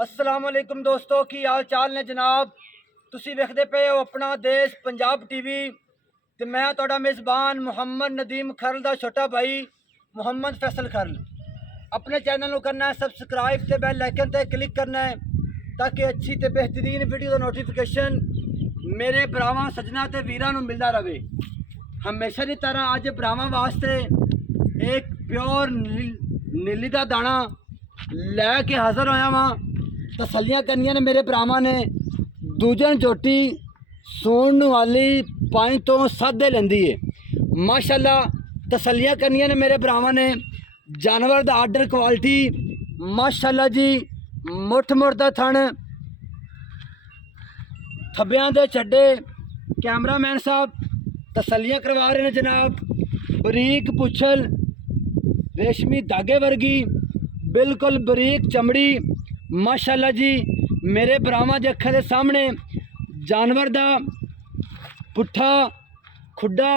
अस्सलाम वालेकुम दोस्तों की हाल चाल ने जनाब। तुसी वेखदे पे हो अपना देश पंजाब टीवी ते मैं तुहाडा मेज़बान मुहम्मद नदीम खरल दा छोटा भाई मुहम्मद फैसल खरल। अपने चैनल को करना है सबसक्राइब ते बैल आइकन ते क्लिक करना है ताकि अच्छी ते बेहतरीन वीडियो का नोटिफिकेशन मेरे भरावां सजना ते वीरां नूं मिलदा रहे। हमेशा की तरह अज भरावां वास्ते एक प्योर नीली का दाना लैके हाज़र होया वां। तसलियां करनियां ने मेरे भरावां ने। दूजन चोटी सूण वाली 5 तो 7 लेंदी है माशाल्लाह। तसलियां करनियां ने मेरे भरावां ने। जानवर दा आर्डर क्वालिटी माशाल्लाह जी। मुठ मुठ दा थण, थब्बियां दे चड्डे। कैमरामैन साहब तसलियां करवा रहे हैं जनाब। बरीक पुछल, रेशमी धागे वर्गी, बिल्कुल बरीक चमड़ी माशाल्लाह जी। मेरे भरावां दे अखां दे सामने जानवर दा पुट्ठा खुड्डा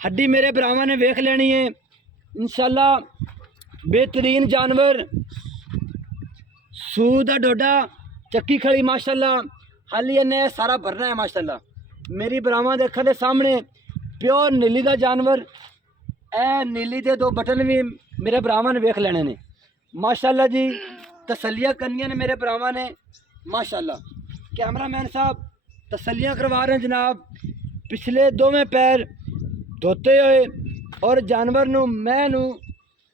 हड्डी मेरे भरावां ने वेख लेनी है इंशाल्लाह। बेहतरीन जानवर, सूह दा डोडा, चक्की खड़ी माशाल्लाह। हाली इन्हें सारा भरना है माशाल्लाह। मेरी भरावां दे अखां दे सामने प्योर नीली दा जानवर। ए नीली दे 2 बटन भी मेरे भरावां ने वेख लेने ने माशाल्लाह जी। तसलियां करनियां ने मेरे भरावां ने माशाल्लाह। कैमरामैन साहब तसलियां करवा रहे हैं जनाब। पिछले दोवें पैर धोते हुए और जानवर नूं मैं नूं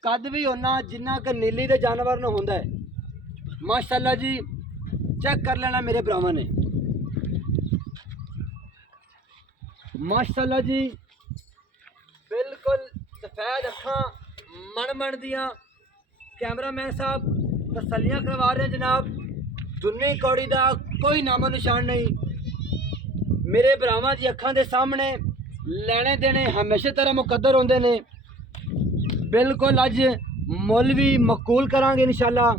कद भी होना जिन्ना कि नीली दे जानवर नूं हुंदा है माशाल्लाह जी। चेक कर लेना मेरे भरावां ने माशाल्लाह जी। बिल्कुल सफेद अखां मन मन दियां। कैमरामैन साहब तसलियां करवा रहे हैं जनाब। दुन्नी कौड़ी का कोई नामो निशान नहीं। मेरे भरावां दी अखां दे सामने लेने देने हमेशा तरह मुकद्दर होंदे ने। बिल्कुल अज मुल भी मकूल करांगे इंशाल्लाह,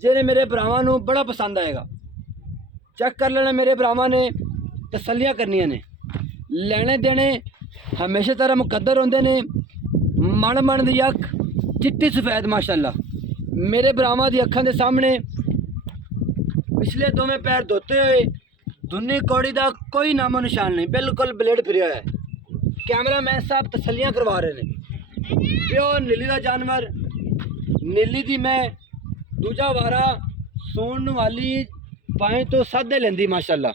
जिहड़े मेरे भरावां नूं बड़ा पसंद आएगा। चेक कर लेना मेरे भरावां ने। तसलियां करनियां ने। लेने देने हमेशा तरह मुकद्दर होंदे ने। मन मन दी अख चिट्टी सफेद माशाल्लाह। मेरे भरावां दी अखां दे सामने पिछले दोवें पैर धोते हुए, दुन्नी कौड़ी का कोई नामो निशान नहीं, बिल्कुल ब्लेड फिरिया है। कैमरामैन साहब तसलियां करवा रहे हैं। प्योर नीली का जानवर, नीली दी मैं दूजा वारा सूण वाली 5 तो 7 लेंदी माशाल्लाह।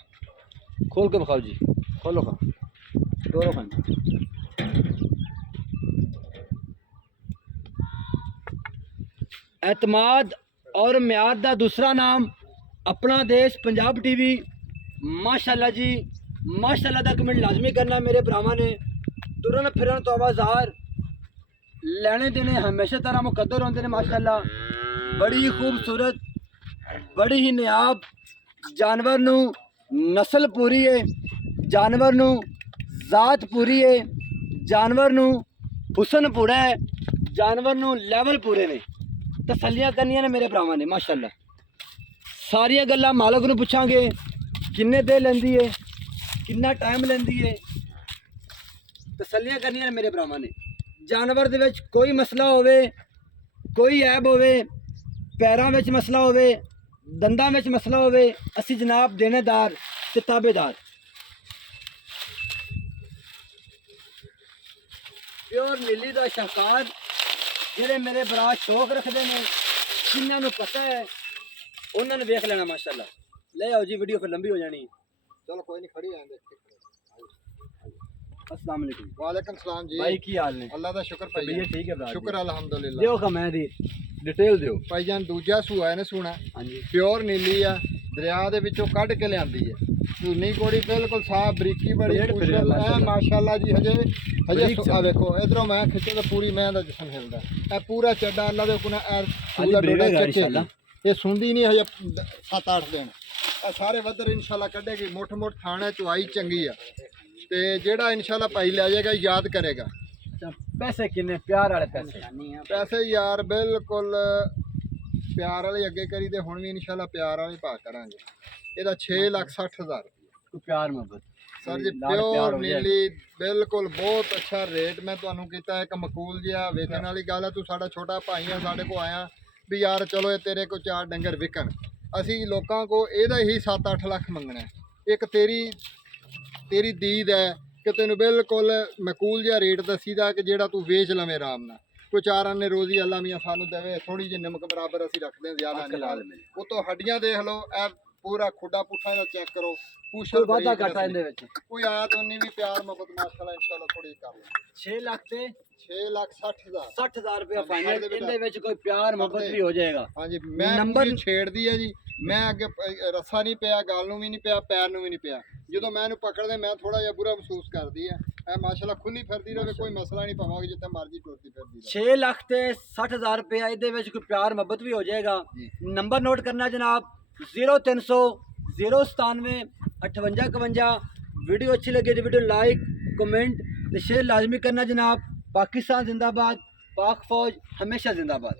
खोल के बखाओ जी, खोलो खा डोरो खान। एतमाद और म्याद का दूसरा नाम अपना देश पंजाब टीवी माशाल्लाह जी। माशाल्लाह दा कमेंट लाजमी करना मेरे भरावां ने। तुरन फिरन तो आवाज़ार, लेने देने हमेशा तरह मुकद्दर होंदे ने माशाल्लाह। बड़ी खूबसूरत, बड़ी ही नियाब जानवर नूं नस्ल पूरी है, जानवर नूं जात पूरी है, जानवर नूं हुसन पूरा है, जानवर नूं लेवल पूरे ने। तसलियां करनियां ने मेरे भरावां ने माशाल्लाह। सारिया गल्लां मालक नूं पुछांगे किन्ने दे लेंदी है, किन्ना टाइम लेंदी है। तसलियां करनियां ने मेरे भरावां ने। जानवर दे विच कोई मसला होवे, कोई ऐब होवे, पैरां विच मसला होवे, दंदां विच मसला होवे, असी जनाब देनेदार ते ताबेदार। प्योर नीली दा शाहकार जिहड़े मेरे भरा शौक रखते हैं, जिन्हां नूं पता है उन्होंने वेख लेना माशाल्लाह। ले आओ जी, वीडियो फिर लंबी हो जानी। चलो कोई नहीं, खड़ी आंदे। अस्सलाम वालेकुम। वालेकुम सलाम जी। भाई की हाल ने? अल्लाह दा शुक्र भाई। भैया ठीक है भरा? शुक्र अल्हम्दुलिल्लाह। दियो खा मैं दी डिटेल दियो भाईजान दूजा सूआ ने सुना। हाँ जी। प्योर नीली आ, दरिया दे विचों कढ के लियांदी है। धुनी कोड़ी बिल्कुल साफ, बरीकी बड़ी कुशल है माशाल्लाह जी। हजे आ देखो इधरों मैं खिचे तो पूरी मैं दा जिस्म हिलदा है। पूरा चड्डा अल्लाह दे हुक्म नाल पूरा डोडा चक्के। ये सुंदी नहीं हजे 7-8 दिन। ए सारे वदर इंशाल्लाह कढेगी। मुठ मुठ थाने चुआई चंगी आ ते जेड़ा इंशाल्लाह भाई ले जाएगा याद करेगा। पैसे किन्ने? प्यार वाले पैसे? पैसे यार बिल्कुल प्यार वाले अगे करी ते हुण भी इंशाल्लाह प्यार वाले पा करांगे। ਇਹਦਾ 6,60,000 को प्यार मोहब्बत सर जी। प्योर नीली बिल्कुल बहुत अच्छा रेट मैं ਤੁਹਾਨੂੰ ਕੀਤਾ। ਇੱਕ ਮਕੂਲ ਜਿਹਾ ਵੇਚਣ ਵਾਲੀ ਗੱਲ ਹੈ। ਤੂੰ ਸਾਡਾ ਛੋਟਾ ਭਾਈ ਆ, ਸਾਡੇ ਕੋ ਆਇਆ भी यार चलो ये तेरे को 4 डंगर विकन ਅਸੀਂ ਲੋਕਾਂ ਕੋ ਇਹਦਾ ਹੀ 7-8 ਲੱਖ ਮੰਗਣਾ ਹੈ। ਇੱਕ ਤੇਰੀ ਦੀਦ ਹੈ ਕਿ ਤੈਨੂੰ ਬਿਲਕੁਲ ਮਕੂਲ ਜਿਹਾ ਰੇਟ ਦੱਸੀਦਾ ਕਿ ਜਿਹੜਾ ਤੂੰ ਵੇਚ ਲਵੇਂ ਆਰਾਮ ਨਾਲ। ਕੋਈ ਚਾਰ ਆਨੇ ਰੋਜ਼ੀ ਅੱਲਾ ਮੀਆਂ ਸਾਨੂੰ ਦੇਵੇ, ਥੋੜੀ ਜਿਹੀ ਨਮਕ ਬਰਾਬਰ ਅਸੀਂ ਰੱਖਦੇ ਹਾਂ, ਜ਼ਿਆਦਾ ਨਹੀਂ। ਉਤੋਂ ਹੱਡੀਆਂ ਦੇਖ ਲਓ, ਇਹ ਪੂਰਾ ਖੁੱਡਾ ਪੁੱਠਾ ਦਾ ਚੈੱਕ ਕਰੋ, ਕੋਈ ਵਾਧਾ ਘਾਟਾ ਇਹਦੇ ਵਿੱਚ ਕੋਈ ਆਇਆ ਤਾਂ ਉਨੀ ਵੀ ਪਿਆਰ ਮੁਹੱਬਤ ਮਾਸ਼ਾਅੱਲਾ ਇਨਸ਼ਾਅੱਲਾ ਥੋੜੀ ਕਰ ਲਓ। 6 ਲੱਖ ਤੇ 6,60,000 60,000 ਰੁਪਏ ਫਾਈਨਲ। ਇਹਦੇ ਵਿੱਚ ਕੋਈ ਪਿਆਰ ਮੁਹੱਬਤ ਵੀ ਹੋ ਜਾਏਗਾ। ਹਾਂਜੀ ਮੈਂ ਨੰਬਰ ਛੇੜਦੀ ਹੈ ਜੀ, ਮੈਂ ਅੱਗੇ ਰੱਸਾ ਨਹੀਂ ਪਿਆ, ਗੱਲ ਨੂੰ ਵੀ ਨਹੀਂ ਪਿਆ, ਪੈਰ ਨੂੰ ਵੀ ਨਹੀਂ ਪਿਆ। ਜਦੋਂ ਮੈਂ ਇਹਨੂੰ ਪਕੜਦੇ ਮੈਂ ਥੋੜਾ ਜਿਹਾ ਬੁਰਾ ਮਹਿਸੂਸ ਕਰਦੀ ਹੈ। ਇਹ ਮਾਸ਼ਾਅੱਲਾ ਖੁੱਲੀ ਫਿਰਦੀ ਰਹੇ, ਕੋਈ ਮਸਲਾ ਨਹੀਂ, ਪਾਵਾਂਗੇ ਜਿੱਥੇ ਮਰਜ਼ੀ ਟੁਰਦੀ ਫਿਰਦੀ ਰਹੇ। 6 ਲੱਖ ਤੇ 60,000 ਰੁਪਏ ਇਹਦੇ ਵਿੱਚ ਕੋਈ ਪਿਆਰ ਮੁਹੱਬਤ ਵੀ ਹੋ ਜਾਏਗਾ। ਨੰਬਰ ਨੋਟ ਕਰਨਾ ਜਨਾਬ 0300 097 5852। वीडियो अच्छी लगे तो वीडियो लाइक कमेंट तो शेयर लाजमी करना जनाब। पाकिस्तान जिंदाबाद, पाक फौज हमेशा जिंदाबाद।